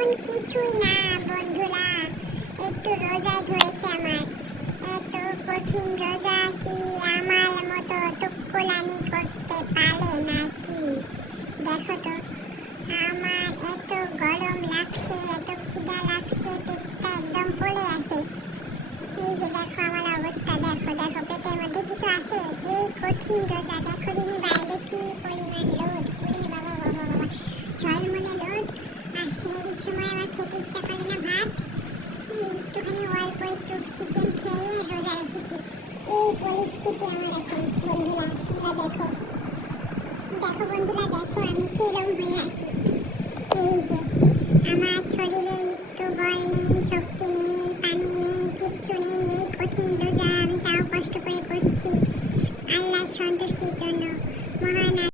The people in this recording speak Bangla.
তেমন কিছুই না বন্ধুরা, একটু রোজা ধরেছে আমার। এত কঠিন রোজা কি আমার মতো তুক্কুলানি করতে পারে নাকি? দেখো তো, আমার এত গরম লাগছে, এত খিদা লাগছে, পেটটা একদম পড়ে আছে। এই যে দেখো আমার অবস্থা, দেখো দেখো পেটের মধ্যে কিছু আছে। এই কঠিন রোজা দেখো দিনে বাইরে কি পরিমাণ রোদ, ওরে বাবা বাবা বাবা, ঝলমলে রোদ। আর সেই সময় আমার খেতে ইচ্ছা করে না ভাত, একটুখানি অল্প একটু চিকেন খেয়ে রোজা রেখেছি। এই পরিস্থিতি আমার এখন বন্ধুরা, তোমরা দেখো দেখো বন্ধুরা, দেখো আমি কিরম হয়ে আছি। এই যে আমার শরীরে একটু বল নেই, শক্তি নেই, পানি নেই, কিচ্ছু নেই। এই কঠিন রোজা আমি তাও কষ্ট করে করছি আল্লাহর সন্তুষ্টির জন্য, মহান